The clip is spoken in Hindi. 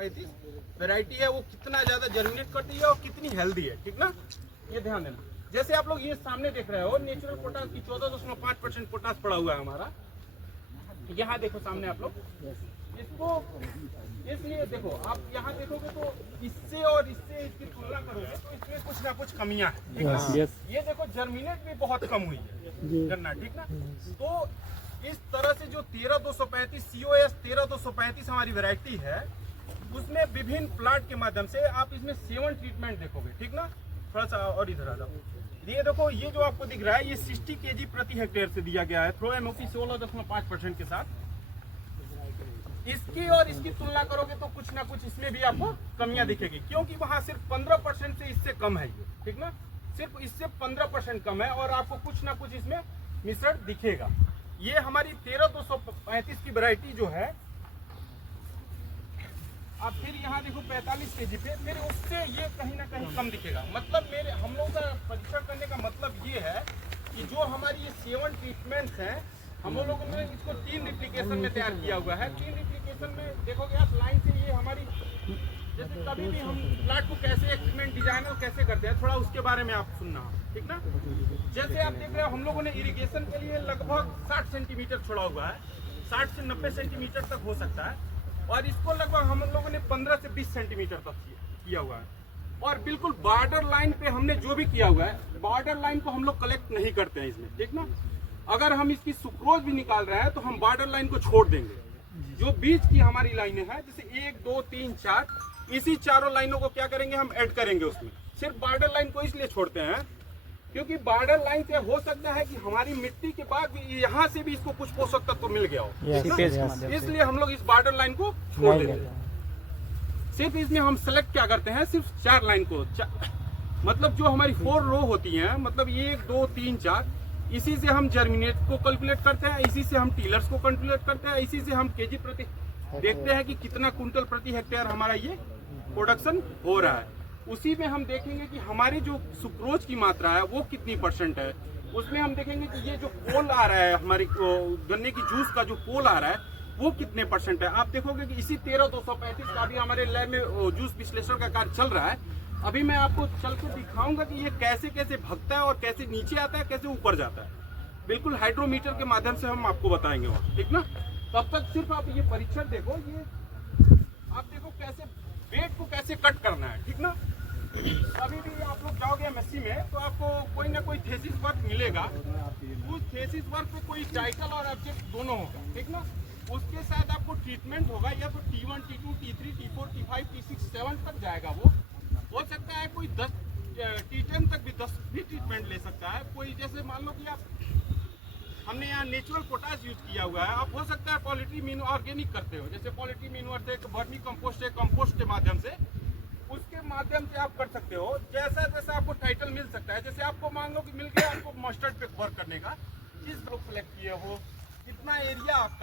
35 वैरायटी है वो कितना ज्यादा जर्मिनेट करती है और कितनी हेल्दी है, ठीक ना। ये ध्यान देना। जैसे आप लोग ये सामने देख रहे हो नेचुरल पोटास की 14.5% पोटास पड़ा हुआ है हमारा। यहाँ देखो सामने आप लोग इसको, इसलिए देखो आप यहाँ देखोगे तो इससे और इससे इसकी तुलना करोगे तो इसमें कुछ ना कुछ कमियां हैं, ठीक ना। ये देखो जर्मिनेट भी बहुत कम हुई है गन्ना, ठीक ना। तो इस तरह से जो 13235 COS 13235 हमारी वैरायटी है उसमें विभिन्न प्लांट के माध्यम से आप इसमें 7 ट्रीटमेंट देखोगे, ठीक ना। थोड़ा सा और इधर आ जाओ। ये देखो ये जो आपको दिख रहा है ये 60 kg प्रति हेक्टेयर से दिया गया है थ्रो MOP 16.5% के साथ। इसकी और इसकी तुलना करोगे तो कुछ ना कुछ इसमें भी आपको कमियां दिखेगी, क्योंकि वहां सिर्फ 15% से इससे कम है ये, ठीक ना। सिर्फ इससे 15% कम है और आपको कुछ ना कुछ इसमें मिश्रण दिखेगा। ये हमारी 13235 की वैरायटी जो है, आप फिर यहाँ देखो 45 kg पे, फिर उससे ये कहीं ना कहीं कम दिखेगा। मतलब मेरे हम लोग का परीक्षण करने का मतलब ये है कि जो हमारी ये 7 ट्रीटमेंट्स हैं हम लोगों ने इसको 3 रिप्लिकेशन में तैयार किया हुआ है। 3 रिप्लिकेशन में देखोगे आप लाइन से ये हमारी, जैसे कभी भी हम प्लाट को कैसे एक्सपेरिमेंट डिजाइन और कैसे करते हैं थोड़ा उसके बारे में आप सुनना, ठीक ना। जैसे आप देख रहे हो हम लोगों ने इरिगेशन के लिए लगभग 60 सेंटीमीटर छोड़ा हुआ है, 60 से 90 सेंटीमीटर तक हो सकता है, और इसको लगभग हम लोगों ने 15 से 20 सेंटीमीटर तक किया हुआ है। और बिल्कुल बॉर्डर लाइन पे हमने जो भी किया हुआ है, बॉर्डर लाइन को हम लोग कलेक्ट नहीं करते हैं इसमें, ठीक ना। अगर हम इसकी सुक्रोज भी निकाल रहे हैं तो हम बॉर्डर लाइन को छोड़ देंगे। जो बीच की हमारी लाइनें हैं जैसे 1 2 3 4, इसी चारों लाइनों को क्या करेंगे हम ऐड करेंगे उसमें। सिर्फ बॉर्डर लाइन को इसलिए छोड़ते हैं क्योंकि बॉर्डर लाइन से हो सकता है कि हमारी मिट्टी के बाद भी यहाँ से भी इसको कुछ पोषक तत्व मिल गया हो, इसलिए हम लोग इस बॉर्डर लाइन को छोड़ देते हैं। सिर्फ इसमें हम सेलेक्ट क्या करते हैं, सिर्फ 4 लाइन को, मतलब जो हमारी 4 रो होती हैं, मतलब 1 2 3 4, इसी से हम जर्मिनेट को कैलकुलेट करते हैं, इसी से हम टीलर्स को कैलकुलेट करते हैं, इसी से हम केजी प्रति देखते हैं कि कितना कुंटल प्रति हेक्टेयर हमारा ये प्रोडक्शन हो रहा है। उसी में हम देखेंगे कि हमारी जो सुक्रोज की मात्रा है वो कितनी % है। उसमें हम देखेंगे कि ये जो पोल आ रहा है हमारी गन्ने की जूस का जो पोल आ रहा है वो कितने % है। आप देखोगे कि इसी 13235 का भी हमारे लैब में जूस विश्लेषण का कार्य चल रहा है। अभी मैं आपको चल के दिखाऊंगा कि ये कैसे कैसे भगता है और कैसे नीचे आता है, कैसे ऊपर जाता है। बिल्कुल हाइड्रोमीटर के माध्यम से हम आपको बताएंगे वहाँ, ठीक ना। तब तक सिर्फ आप ये परीक्षण देखो, ये आप देखो कैसे वेट को कैसे कट करना है, ठीक ना। अभी भी आप लोग जाओगे MSc में तो आपको कोई ना कोई थेसिस वर्क मिलेगा, उस थेसिस वर्क पे कोई टाइटल और ऑब्जेक्ट दोनों होगा, ठीक ना। उसके साथ आपको ट्रीटमेंट होगा, या तो T1 T2 T3 T4 T5 T6 7 तक जाएगा। वो हो सकता है कोई 10 T10 तक भी 10 भी ट्रीटमेंट ले सकता है कोई। जैसे मान लो कि आप, हमने यहाँ नेचुरल पोटास यूज किया हुआ है, आप हो सकता है पॉलिट्री मीन ऑर्गेनिक करते हो, जैसे पॉलिट्री मीनवर से, वर्मी कंपोस्ट है, कंपोस्ट के माध्यम से, उसके माध्यम से आप कर सकते हो। जैसा जैसा आपको टाइटल मिल सकता है, जैसे आपको मान लो कि मिल गया आपको मस्टर्ड पे वर्क करने का, किस ग्रुप सेलेक्ट किए हो, कितना एरिया आपका